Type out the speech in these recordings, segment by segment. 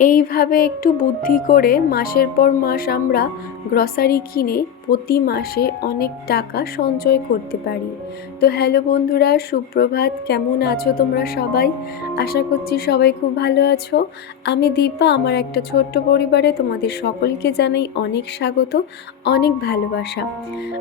এইভাবে একটু বুদ্ধি করে মাসের পর মাস আমরা গ্রসারি কিনে প্রতি মাসে অনেক টাকা সঞ্চয় করতে পারি। তো হ্যালো বন্ধুরা, সুপ্রভাত। কেমন আছো তোমরা সবাই? আশা করছি সবাই খুব ভালো আছো। আমি দীপা, আমার একটা ছোট্ট পরিবারে তোমাদের সকলকে জানাই অনেক স্বাগত, অনেক ভালোবাসা।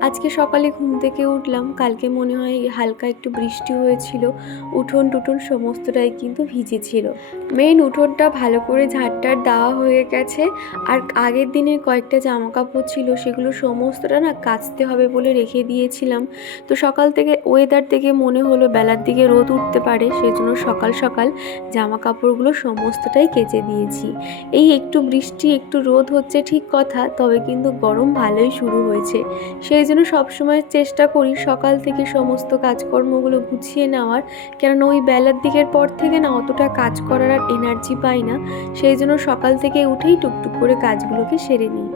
আজকে সকালে ঘুম থেকে উঠলাম। কালকে মনে হয় হালকা একটু বৃষ্টি হয়েছিল। উঠোন টুঠোন সমস্তটাই কিন্তু ভিজেছিল। মেইন উঠোনটা ভালো করে ঝাড়টার দেওয়া হয়ে গেছে। আর আগের দিনের কয়েকটা জামা কাপড় ছিল, সেগুলো সমস্তটা না কাচতে হবে বলে রেখে দিয়েছিলাম। তো সকাল থেকে ওয়েদার থেকে মনে হলো বেলার দিকে রোদ উঠতে পারে সেই জন্য সকাল সকাল জামা কাপড়গুলো সমস্তটাই কেচে দিয়েছি। এই একটু বৃষ্টি, একটু রোদ হচ্ছে ঠিক কথা, তবে কিন্তু গরম ভালোই শুরু হয়েছে। সেই জন্য সবসময় চেষ্টা করি সকাল থেকে সমস্ত কাজকর্মগুলো গুছিয়ে নেওয়ার। কেননা ওই বেলার দিকের পর থেকে না অতটা কাজ করার আর এনার্জি পাই না। সেই জন্য সকাল থেকে উঠেই টুকটুক করে কাজগুলোকে সেরে নিই।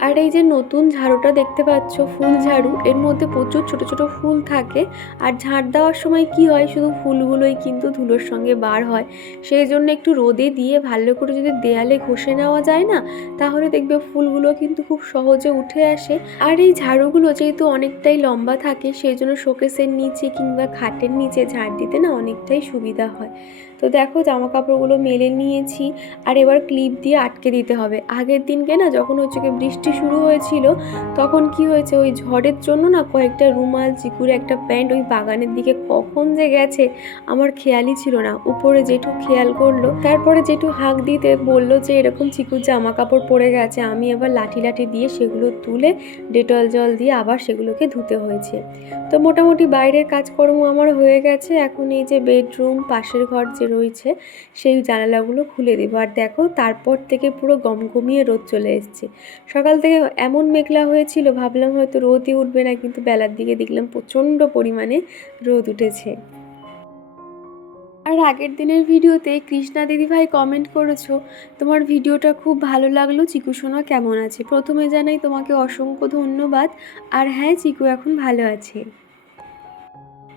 আর এই যে নতুন ঝাড়ুটা দেখতে পাচ্ছ, ফুল ঝাড়ু, এর মধ্যে প্রচুর ছোট ছোট ফুল থাকে। আর ঝাড় দেওয়ার সময় কি হয়, শুধু ফুলগুলোই কিন্তু ধুলোর সঙ্গে বার হয়। সেই জন্য একটু রোদে দিয়ে ভালো করে যদি দেয়ালে ঘষে নেওয়া যায় না, তাহলে দেখবে ফুলগুলো কিন্তু খুব সহজে উঠে আসে। আর এই ঝাড়ুগুলো যেহেতু অনেকটাই লম্বা থাকে, সেই জন্য শোকেসের নিচে কিংবা খাটের নিচে ঝাড় দিতে না অনেকটাই সুবিধা হয়। তো দেখো জামা কাপড়গুলো মেলে নিয়েছি আর এবার ক্লিপ দিয়ে আটকে দিতে হবে। আগের দিনকে না যখন হচ্ছে কি বৃষ্টি শুরু হয়েছিল, তখন কি হয়েছে ওই ঝড়ের জন্য না কয়েকটা রুমাল চিকুরে একটা প্যান্ট ওই বাগানের দিকে কখন যে গেছে আমার খেয়ালই ছিল না। উপরে জেঠু খেয়াল করল, তারপরে জেঠু হাঁক দিতে বলল যে এরকম চিকুর জামা কাপড় পরে গেছে, আমি এবার লাঠি লাঠি দিয়ে সেগুলো তুলে ডেটল জল দিয়ে আবার সেগুলোকে ধুতে হয়েছে। তো মোটামুটি বাইরের কাজকর্ম আমার হয়ে গেছে, এখন এই যে বেডরুম, পাশের ঘর যে রয়েছে, সেই জানালাগুলো খুলে দেবো। আর দেখো, তারপর থেকে পুরো গমগমিয়ে রোদ চলে এসছে। সকাল থেকে এমন মেঘলা হয়েছিল, ভাবলাম হয়তো রোদই উঠবে না, কিন্তু বেলার দিকে দেখলাম প্রচণ্ড পরিমাণে রোদ উঠেছে। আর আগের দিনের ভিডিওতে কৃষ্ণা দিদিভাই কমেন্ট করেছ, তোমার ভিডিওটা খুব ভালো লাগল। চিকু সোনা কেমন আছে? প্রথমে জানাই তোমাকে অসংখ্য ধন্যবাদ। আর হ্যাঁ চিকু এখন ভালো আছে।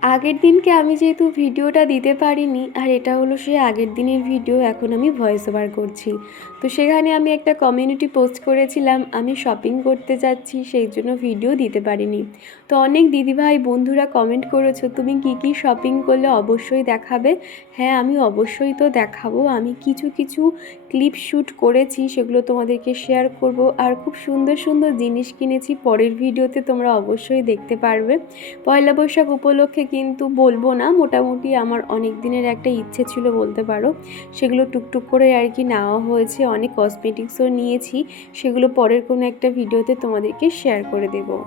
আগের দিনকে আমি যেহেতু ভিডিওটা দিতে পারিনি, আর এটা হলো সেই আগের দিনের ভিডিও, এখন আমি ভয়েস ওভার করছি। তো সেখানে আমি একটা কমিউনিটি পোস্ট করেছিলাম, আমি শপিং করতে যাচ্ছি, সেই জন্য ভিডিও দিতে পারিনি। তো অনেক দিদিভাই বন্ধুরা কমেন্ট করেছ, তুমি কি কি শপিং করলে অবশ্যই দেখাবে। হ্যাঁ আমি অবশ্যই তো দেখাবো। আমি কিছু কিছু ক্লিপ শ্যুট করেছি, সেগুলো তোমাদেরকে শেয়ার করব। আর খুব সুন্দর সুন্দর জিনিস কিনেছি, পরের ভিডিওতে তোমরা অবশ্যই দেখতে পারবে। পয়লা বৈশাখ উপলক্ষে কিন্তু বলব না, মোটামুটি আমার অনেক দিনের একটা ইচ্ছে ছিল বলতে পারো। সেগুলো টুকটুক করে আর কি নেওয়া হয়েছে, অনেক কসমেটিক্সও নিয়েছি, সেগুলো পরের কোনো একটা ভিডিওতে তোমাদেরকে শেয়ার করে দেবো।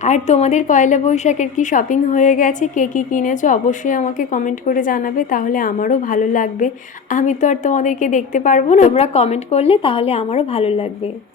আর তোমাদের পয়লা বৈশাখের কি শপিং হয়ে গেছে? কে কী কিনেছো? অবশ্যই আমাকে কমেন্ট করে জানাবে, তাহলে আমারও ভালো লাগবে। আমি তো আর তোমাদেরকে দেখতে পারব না। তোমরা কমেন্ট করলে, তাহলে আমারও ভালো লাগবে।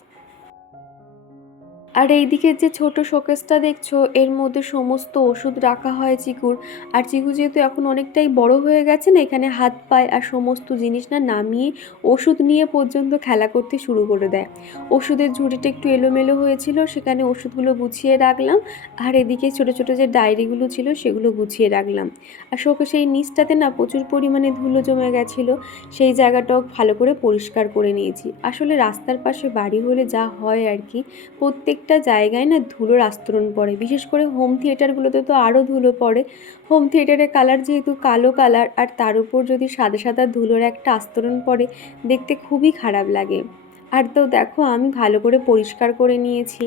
আর এই এইদিকে যে ছোট শোকেসটা দেখছ, এর মধ্যে সমস্ত ওষুধ রাখা হয় চিকুর। আর চিকু যেহেতু এখন অনেকটাই বড় হয়ে গেছে না, এখানে হাত পায় আর সমস্ত জিনিস না নামিয়ে ওষুধ নিয়ে পর্যন্ত খেলা করতে শুরু করে দেয়। ওষুধের ঝুড়িটা একটু এলোমেলো হয়েছিল, সেখানে ওষুধগুলো গুছিয়ে রাখলাম। আর এদিকে ছোট ছোট যে ডায়েরিগুলো ছিল, সেগুলো গুছিয়ে রাখলাম। আর শোকে সেই নিচটাতে না প্রচুর পরিমাণে ধুলো জমে গেছিল, সেই জায়গাটাও ভালো করে পরিষ্কার করে নিয়েছি। আসলে রাস্তার পাশে বাড়ি হলে যা হয় আর কি প্রত্যেকটা জায়গায় না ধুলোর আস্তরণ পড়ে। বিশেষ করে হোম থিয়েটারগুলোতে তো আরও ধুলো পড়ে। হোম থিয়েটারের কালার যেহেতু কালো কালার আর তার উপর যদি সাদা সাদা ধুলোর একটা আস্তরণ পড়ে, দেখতে খুবই খারাপ লাগে। আর তো দেখো, আমি ভালো করে পরিষ্কার করে নিয়েছি।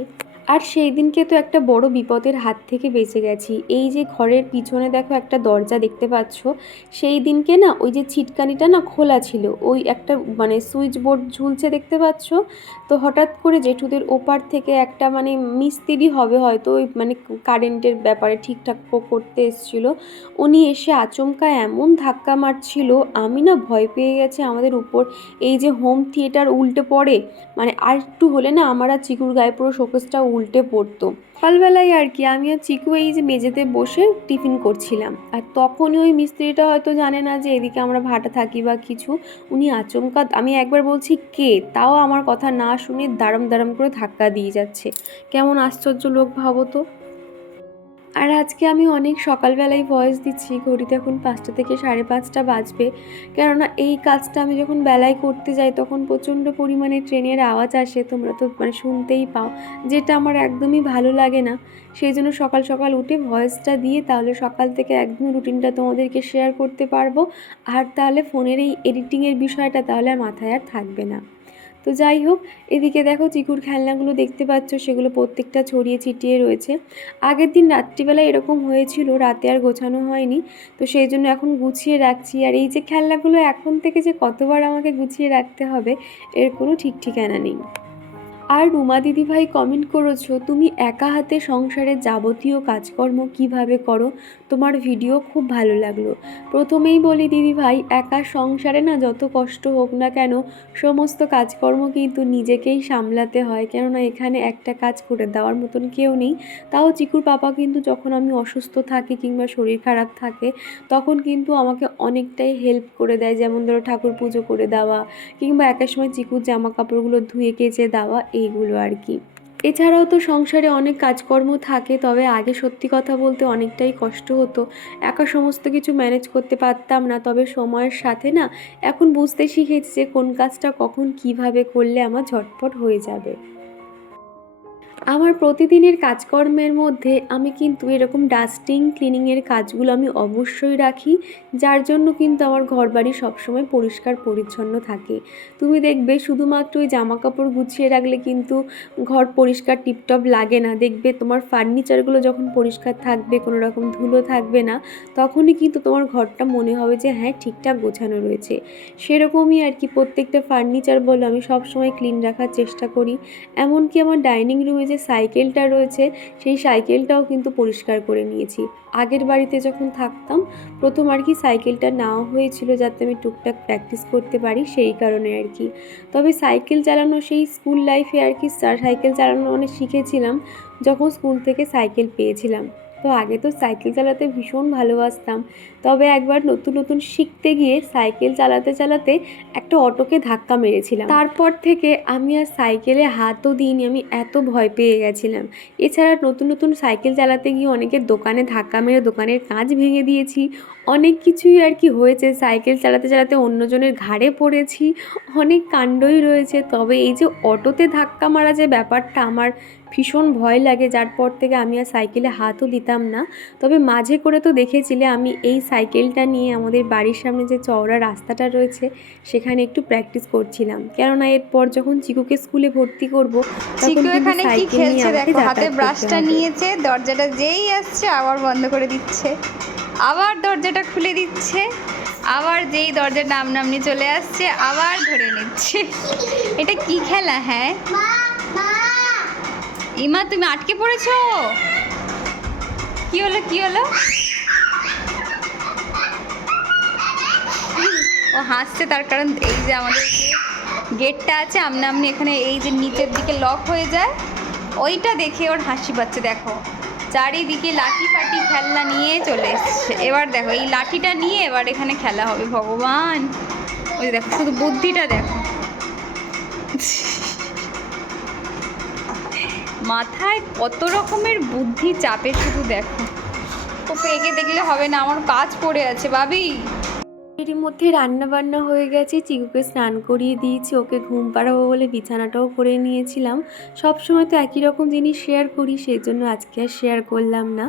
আর সেই দিনকে তো একটা বড় বিপদের হাত থেকে বেঁচে গেছি। এই যে ঘরের পিছনে দেখো একটা দরজা দেখতে পাচ্ছ, সেই দিনকে না ওই যে ছিটকানিটা না খোলা ছিল, ওই একটা মানে সুইচ বোর্ড ঝুলছে দেখতে পাচ্ছ? তো হঠাৎ করে জেঠুদের ওপার থেকে একটা মানে মিস্ত্রি হবে হয়তো ওই মানে কারেন্টের ব্যাপারে ঠিকঠাক করতে এসেছিল। উনি এসে আচমকা এমন ধাক্কা মারছিল, আমি না ভয় পেয়ে গেছি আমাদের উপর। এই যে হোম থিয়েটার উল্টে পড়ে মানে আর একটু হলে না আমার আর চিকুর গায়ে পুরো শোকেসটা উল্টে পড়তো। সকালবেলায় আর কি আমি আর চিকু এই যে মেঝেতে বসে টিফিন করছিলাম। আর তখনই ওই মিস্ত্রিটা হয়তো জানে না যে এদিকে আমরা ভাটা থাকি বা কিছু, উনি আচমকা, আমি একবার বলছি, কে? তাও আমার কথা না শুনে দারম দারম করে ধাক্কা দিয়ে যাচ্ছে। কেমন আশ্চর্য লোক ভাবো তো। আর আজকে আমি অনেক সকালবেলায় ভয়েস দিচ্ছি, ঘড়িতে এখন পাঁচটা থেকে সাড়ে পাঁচটা বাজবে। কেননা এই কাজটা আমি যখন বেলায় করতে যাই, তখন প্রচণ্ড পরিমাণে ট্রেনের আওয়াজ আসে, তোমরা তো মানে শুনতেই পাও। যেটা আমার একদমই ভালো লাগে না। সেই জন্য সকাল সকাল উঠে ভয়েসটা দিয়ে তাহলে সকাল থেকে একদম রুটিনটা তোমাদেরকে শেয়ার করতে পারব। আর তাহলে ফোনের এই এডিটিংয়ের বিষয়টা তাহলে আর মাথায় আর থাকবে না। তো যাই হোক, এদিকে দেখো চিকুর খেলনাগুলো দেখতে পাচ্ছ, সেগুলো প্রত্যেকটা ছড়িয়ে ছিটিয়ে রয়েছে। আগের দিন রাত্রিবেলা এরকম হয়েছিল, রাতে আর গোছানো হয়নি। তো সেই জন্য এখন গুছিয়ে রাখছি। আর এই যে খেলনাগুলো এখন থেকে যে কতবার আমাকে গুছিয়ে রাখতে হবে, এর কোনো ঠিক ঠিকানা নেই। আর রুমা দিদিভাই কমেন্ট করেছ, তুমি একা হাতে সংসারের যাবতীয় কাজকর্ম কীভাবে করো? তোমার ভিডিও খুব ভালো লাগল। প্রথমেই বলি দিদিভাই, একা সংসারে না যত কষ্ট হোক না কেন, সমস্ত কাজকর্ম কিন্তু নিজেকেই সামলাতে হয়। কেননা এখানে একটা কাজ করে দেওয়ার মতন কেউ নেই। তাও চিকুর পাপা কিন্তু যখন আমি অসুস্থ থাকি কিংবা শরীর খারাপ থাকে, তখন কিন্তু আমাকে অনেকটাই হেল্প করে দেয়। যেমন ধরো ঠাকুর পুজো করে দেওয়া, কিংবা একের সময় চিকুর জামা কাপড়গুলো ধুয়ে কেচে দেওয়া এইগুলো আর কি। এছাড়াও তো সংসারে অনেক কাজকর্ম থাকে, তবে আগে সত্যি কথা বলতে অনেকটাই কষ্ট হতো। একা সমস্ত কিছু ম্যানেজ করতে পারতাম না, তবে সময়ের সাথে না এখন বুঝতে শিখেছি যে কোন কাজটা কখন কীভাবে করলে আমার ঝটপট হয়ে যাবে। আমার প্রতিদিনের কাজকর্মের মধ্যে আমি কিন্তু এরকম ডাস্টিং ক্লিনিংয়ের কাজগুলো আমি অবশ্যই রাখি, যার জন্য কিন্তু আমার ঘরবাড়ি সবসময় পরিষ্কার পরিচ্ছন্ন থাকে। তুমি দেখবে শুধুমাত্র ওই জামা কাপড় গুছিয়ে রাখলে কিন্তু ঘর পরিষ্কার টিপটপ লাগে না। দেখবে তোমার ফার্নিচারগুলো যখন পরিষ্কার থাকবে, কোনো রকম ধুলো থাকবে না, তখনই কিন্তু তোমার ঘরটা মনে হবে যে হ্যাঁ ঠিকঠাক গোছানো রয়েছে। সেরকমই আর কি প্রত্যেকটা ফার্নিচার বলো আমি সবসময় ক্লিন রাখার চেষ্টা করি। এমনকি আমার ডাইনিং রুমে যে সাইকেলটা রয়েছে, সেই সাইকেলটাও কিন্তু পরিষ্কার করে নিয়েছি। আগের বাড়িতে যখন থাকতাম, প্রথম আর কি সাইকেলটা নেওয়া হয়েছিল যাতে আমি টুকটাক প্র্যাকটিস করতে পারি, সেই কারণে আর কি। তবে সাইকেল চালানো, সেই স্কুল লাইফে আর কি সাইকেল চালানো অনেক শিখেছিলাম, যখন স্কুল থেকে সাইকেল পেয়েছিলাম। তো আগে তো সাইকেল চালাতে ভীষণ ভালোবাসতাম। তবে একবার নতুন নতুন শিখতে গিয়ে সাইকেল চালাতে চালাতে একটা অটোকে ধাক্কা মেরেছিলাম। তারপর থেকে আমি আর সাইকেলে হাতও দিইনি, আমি এত ভয় পেয়ে গেছিলাম। এছাড়া নতুন নতুন সাইকেল চালাতে গিয়ে অনেকের দোকানে ধাক্কা মেরে, দোকানের কাঁচ ভেঙে দিয়েছি। অনেক কিছুই আর কি হয়েছে, সাইকেল চালাতে চালাতে অন্যজনের ঘাড়ে পড়েছি। অনেক কাণ্ডই রয়েছে, তবে এই যে অটোতে ধাক্কা মারা যে ব্যাপারটা আমার ভীষণ ভয় লাগে যার পর থেকে আমি আর সাইকেলে হাতও দিতাম না। তবে মাঝে করে তো দেখেছিলে আমি এই সাইকেলটা নিয়ে আমাদের বাড়ির সামনে যে চওড়া রাস্তাটা রয়েছে সেখানে একটু প্র্যাকটিস করছিলাম। কেননা এরপর যখন চিকুকে স্কুলে ভর্তি করব তখন এখানে কি খেলছে দেখো হাতে ব্রাশটা নিয়েছে দরজাটা যেই আসছে আবার বন্ধ করে দিচ্ছে। আবার দরজাটা খুলে দিচ্ছে আবার যেই দরজার নাম নামনি চলে আসছে আবার ধরে নিচ্ছে। এটা কি খেলা হ্যাঁ? ইমা, তুমি আটকে পড়েছো? কি হলো কি হলো? ও হাসছে তার কারণ এই যে আমাদের গেটটা আছে আমনা আমনি এখানে এই যে নিচের দিকে লক হয়ে যায়। ওইটা দেখে ওর হাসি পাচ্ছে, দেখো। চারিদিকে লাঠি ফাটি খেলনা নিয়ে চলে এসছে। এবার দেখো, এই লাঠিটা নিয়ে এবার এখানে খেলা হবে, ভগবান। ওই দেখো, শুধু বুদ্ধিটা দেখো। মাথায় কত রকমের বুদ্ধি চাপে শুধু দেখো। ওকে একে দেখলে হবে না, আমার কাজ পড়ে আছে, ভাবি। এরই মধ্যে রান্না বান্না হয়ে গেছে, চিকুকে স্নান করিয়ে দিয়েছি, ওকে ঘুম পাড়াবো বলে বিছানাটাও করে নিয়েছিলাম। সব সময় তো একই রকম জিনিস শেয়ার করি, সেই জন্য আজকে আর শেয়ার করলাম না।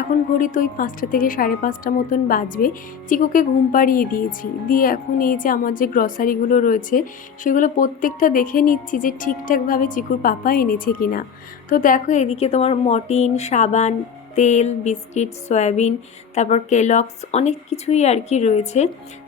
এখন ঘড়ি তো ওই পাঁচটা থেকে সাড়ে পাঁচটা মতন বাজবে, চিকুকে ঘুম পাড়িয়ে দিয়েছি। দিয়ে এখন এই যে আমার যে গ্রসারিগুলো রয়েছে, সেগুলো প্রত্যেকটা দেখে নিচ্ছি যে ঠিকঠাকভাবে চিকুর পাপা এনেছে কিনা। তো দেখো এদিকে তোমার মটিন সাবান তেল, বিস্কিট, সয়াবিন, তারপর কেলক্স অনেক কিছুই আর কি রয়েছে,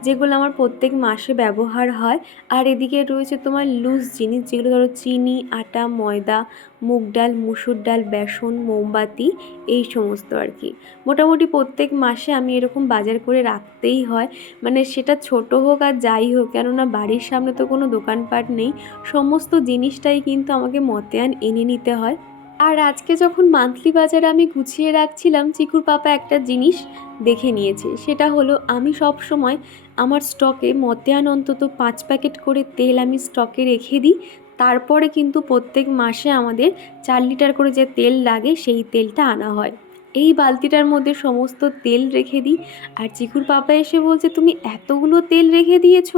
যেগুলো আমার প্রত্যেক মাসে ব্যবহার হয়। আর এদিকে রয়েছে তোমার লুজ জিনিস, যেগুলো ধরো চিনি, আটা, ময়দা, মুগ ডাল, মুসুর ডাল, বেসন, মোমবাতি, এই সমস্ত আর কি। মোটামুটি প্রত্যেক মাসে আমি এরকম বাজার করে রাখতেই হয়। মানে সেটা ছোট হোক আর যাই হোক, কেননা বাড়ির সামনে তো কোনো দোকানপাট নেই, সমস্ত জিনিসটাই কিন্তু আমাকে মতেয়ান এনে নিতে হয়। আর আজকে যখন মান্থলি বাজারে আমি গুছিয়ে রাখছিলাম, চিকুর পাপা একটা জিনিস দেখে নিয়েছে। সেটা হলো, আমি সব সময় আমার স্টকে মধ্যাহ্ন অন্তত পাঁচ প্যাকেট করে তেল আমি স্টকে রেখে দিই। তারপরে কিন্তু প্রত্যেক মাসে আমাদের চার লিটার করে যে তেল লাগে, সেই তেলটা আনা হয়। এই বালতিটার মধ্যে সমস্ত তেল রেখে দিই। আর চিকুর পাপা এসে বলছে, তুমি এতগুলো তেল রেখে দিয়েছ?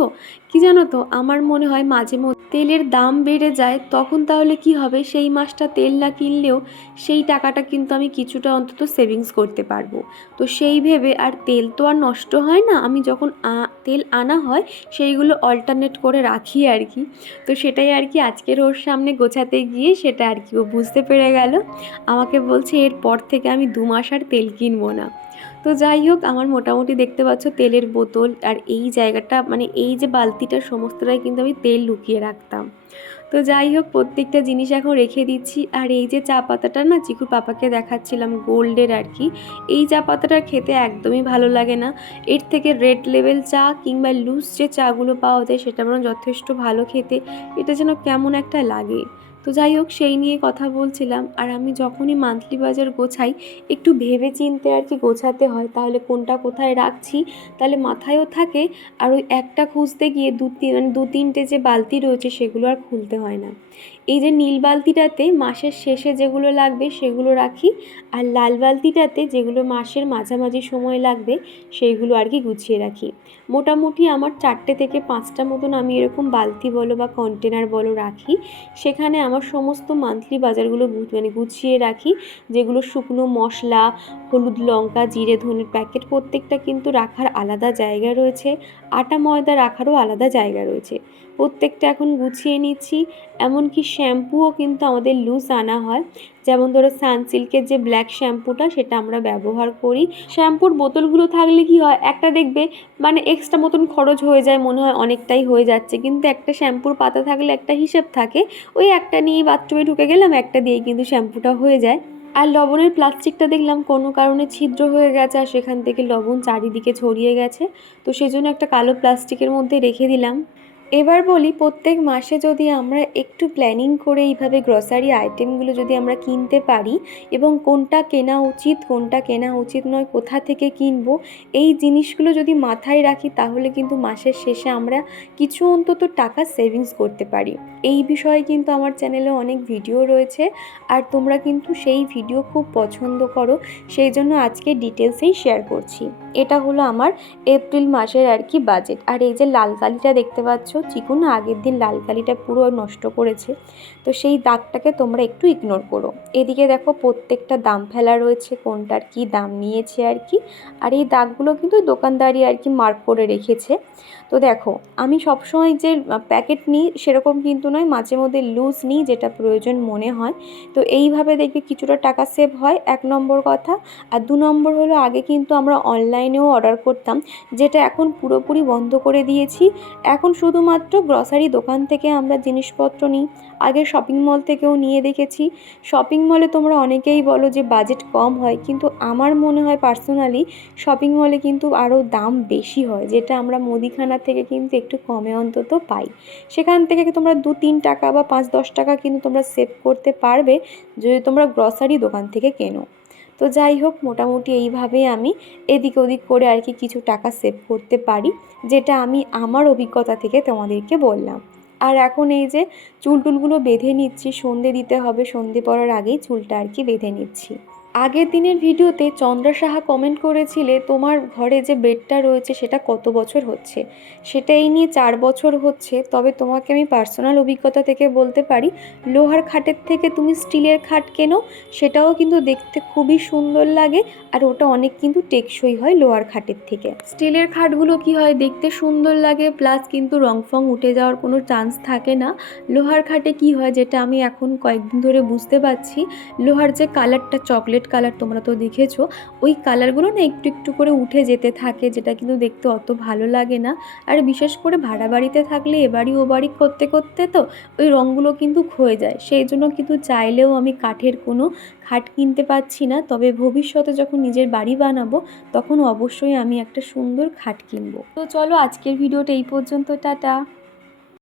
কি জানো তো, আমার মনে হয় মাঝে মধ্যে তেলের দাম বেড়ে যায়। তখন তাহলে কি হবে? সেই মাসটা তেল না কিনলেও সেই টাকাটা কিন্তু আমি কিছুটা অন্তত সেভিংস করতে পারব। তো সেই ভেবে আর তেল তো আর নষ্ট হয় না। আমি যখন তেল আনা হয়, সেইগুলো অল্টারনেট করে রাখি আর কি। তো সেটাই আর কি আজকের ওর সামনে গোছাতে গিয়ে সেটা আর কি ও বুঝতে পেরে গেল। আমাকে বলছে, এরপর থেকে আমি দু মাস আর তেল কিনবো না। তো যাই হোক, আমার মোটামুটি দেখতে পাচ্ছ তেলের বোতল আর এই জায়গাটা মানে এই যে বালতিটা সমস্তটাই কিন্তু আমি তেল লুকিয়ে রাখতাম। তো যাই হোক, প্রত্যেকটা জিনিস এখন রেখে দিচ্ছি। আর এই যে চা পাতাটা না, চিকুর পাপাকে দেখাচ্ছিলাম গোল্ডের আর কি, এই চা পাতাটা খেতে একদমই ভালো লাগে না। এর থেকে রেড লেভেল চা কিংবা লুজ যে চাগুলো পাওয়া যায়, সেটা আমার যথেষ্ট ভালো খেতে। এটা যেন কেমন একটা লাগে। তো যাই হোক, সেই নিয়ে কথা বলছিলাম। আর আমি যখনই মান্থলি বাজার গোছাই, একটু ভেবে চিনতে আর কি গোছাতে হয়, তাহলে কোনটা কোথায় রাখছি, তাহলে মাথায়ও থাকে। আর ওই একটা খুঁজতে গিয়ে দু তিন মানে দু তিনটে যে বালতি রয়েছে, সেগুলো আর খুলতে হয় না। এই যে নীল বালতিটাতে মাসের শেষে যেগুলো লাগবে সেগুলো রাখি, আর লাল বালতিটাতে যেগুলো মাসের মাঝামাঝি সময় লাগবে সেইগুলো আর কি গুছিয়ে রাখি। মোটামুটি আমার চারটে থেকে পাঁচটা মতন আমি এরকম বালতি বলো বা কন্টেনার বলো রাখি। সেখানে আমার সমস্ত মান্থলি বাজারগুলো মানে গুছিয়ে রাখি, যেগুলো শুকনো মশলা, হলুদ লঙ্কা, জিরে ধনের প্যাকেট প্রত্যেকটা কিন্তু রাখার আলাদা জায়গা রয়েছে। আটা ময়দা রাখারও আলাদা জায়গা রয়েছে। প্রত্যেকটা এখন গুছিয়ে নিচ্ছি, এমনকি শ্যাম্পুও কিন্তু আমাদের লুজ আনা হয়। যেমন ধরো সানসিল্কের যে ব্ল্যাক শ্যাম্পুটা, সেটা আমরা ব্যবহার করি। শ্যাম্পুর বোতলগুলো থাকলে কি হয়, একটা দেখবে মানে এক্সট্রা মতন খরচ হয়ে যায়, মনে হয় অনেকটাই হয়ে যাচ্ছে। কিন্তু একটা শ্যাম্পুর পাতা থাকলে একটা হিসেব থাকে, ওই একটা নিয়ে বাথরুমে ঢুকে গেলাম, একটা দিয়েই কিন্তু শ্যাম্পুটা হয়ে যায়। আর লবণের প্লাস্টিকটা দেখলাম কোনো কারণে ছিদ্র হয়ে গেছে, আর সেখান থেকে লবণ চারিদিকে ছড়িয়ে গেছে। তো সেজন্য একটা কালো প্লাস্টিকের মধ্যে রেখে দিলাম। এবার বলি, প্রত্যেক মাসে যদি আমরা একটু প্ল্যানিং করে এইভাবে গ্রসারি আইটেমগুলো যদি আমরা কিনতে পারি এবং কোনটা কেনা উচিত, কোনটা কেনা উচিত নয়, কোথা থেকে কিনবো, এই জিনিসগুলো যদি মাথায় রাখি তাহলে কিন্তু মাসের শেষে আমরা কিছু অন্তত টাকা সেভিংস করতে পারি। এই বিষয়ে কিন্তু আমার চ্যানেলে অনেক ভিডিও রয়েছে আর তোমরা কিন্তু সেই ভিডিও খুব পছন্দ করো, সেই জন্য আজকে ডিটেলসেই শেয়ার করছি। এটা হলো আমার এপ্রিল মাসের আর কি বাজেট আর এই যে লাল কালিটা দেখতে পাচ্ছ চিকুন আগের দিন লাল কালিটা পুরো নষ্ট করেছে। তো সেই দাগটাকে তোমরা একটু ইগনোর করো। এদিকে দেখো প্রত্যেকটা দাম ফেলা রয়েছে, কোনটার কি দাম নিয়েছে আর কি। আর এই দাগগুলো কিন্তু দোকানদারি আর কি মার্ক করে রেখেছে। তো দেখো, আমি সবসময় যে প্যাকেট নিই সেরকম কিন্তু নয়, মাঝে মধ্যে লুজ নিই যেটা প্রয়োজন মনে হয়। তো এইভাবে দেখবে কিছুটা টাকা সেভ হয়, এক নম্বর কথা। আর দু নম্বর হলো আগে কিন্তু আমরা অনলাইনেও অর্ডার করতাম, যেটা এখন পুরোপুরি বন্ধ করে দিয়েছি। এখন শুধুমাত্র গ্রসারি দোকান থেকে আমরা জিনিসপত্র নিই। আগে শপিং মল থেকেও নিয়ে দেখেছি। শপিং মলে তোমরা অনেকেই বলো যে বাজেট কম হয়, কিন্তু আমার মনে হয় পার্সোনালি শপিং মলে কিন্তু আরও দাম বেশি হয়, যেটা আমরা মুদিখানা থেকে কিন্তু একটু কমে অন্তত পাই। সেখান থেকে তোমরা দু তিন টাকা বা পাঁচ দশ টাকা কিন্তু তোমরা সেভ করতে পারবে, যদি তোমরা গ্রসারি দোকান থেকে কেনো। তো যাই হোক, মোটামুটি এইভাবে আমি এদিক ওদিক করে আর কি কিছু টাকা সেভ করতে পারি, যেটা আমি আমার অভিজ্ঞতা থেকে তোমাদেরকে বললাম। আর এখন এই যে চুল টুলগুলো বেঁধে নিচ্ছি, সন্ধে দিতে হবে, সন্ধে পড়ার আগেই চুলটা আর কি বেঁধে নিচ্ছি। আগের দিনের ভিডিওতে চন্দ্রা সাহা কমেন্ট করেছিলে, তোমার ঘরে যে বেডটা রয়েছে সেটা কত বছর হচ্ছে? সেটা এই নিয়ে চার বছর হচ্ছে, তবে তোমাকে আমি পার্সোনাল অভিজ্ঞতা থেকে বলতে পারি, লোহার খাটের থেকে তুমি স্টিলের খাট কেনো, সেটাও কিন্তু দেখতে খুবই সুন্দর লাগে, আর ওটা অনেক কিন্তু টেকসই হয় লোহার খাটের থেকে। স্টিলের খাটগুলো কি হয়, দেখতে সুন্দর লাগে প্লাস কিন্তু রং ফং উঠে যাওয়ার কোনো চান্স থাকে না। লোহার খাটে কি হয়, যেটা আমি এখন কয়েকদিন ধরে বুঝতে পারছি, লোহার যে কালারটা চকলেট কালার তোমরা তো দেখেছ, ওই কালারগুলো না একটু একটু করে উঠে যেতে থাকে, যেটা কিন্তু দেখতে অত ভালো লাগে না। আর বিশেষ করে ভাড়া বাড়িতে থাকলে এ বাড়ি ও বাড়ি করতে করতে তো ওই রঙগুলো কিন্তু ক্ষয়ে যায়। সেই জন্য কিন্তু চাইলেও আমি কাঠের কোনো খাট কিনতে পারছি না। তবে ভবিষ্যতে যখন নিজের বাড়ি বানাবো, তখন অবশ্যই আমি একটা সুন্দর খাট কিনবো। তো চলো আজকের ভিডিওটা এই পর্যন্ত, টাটা।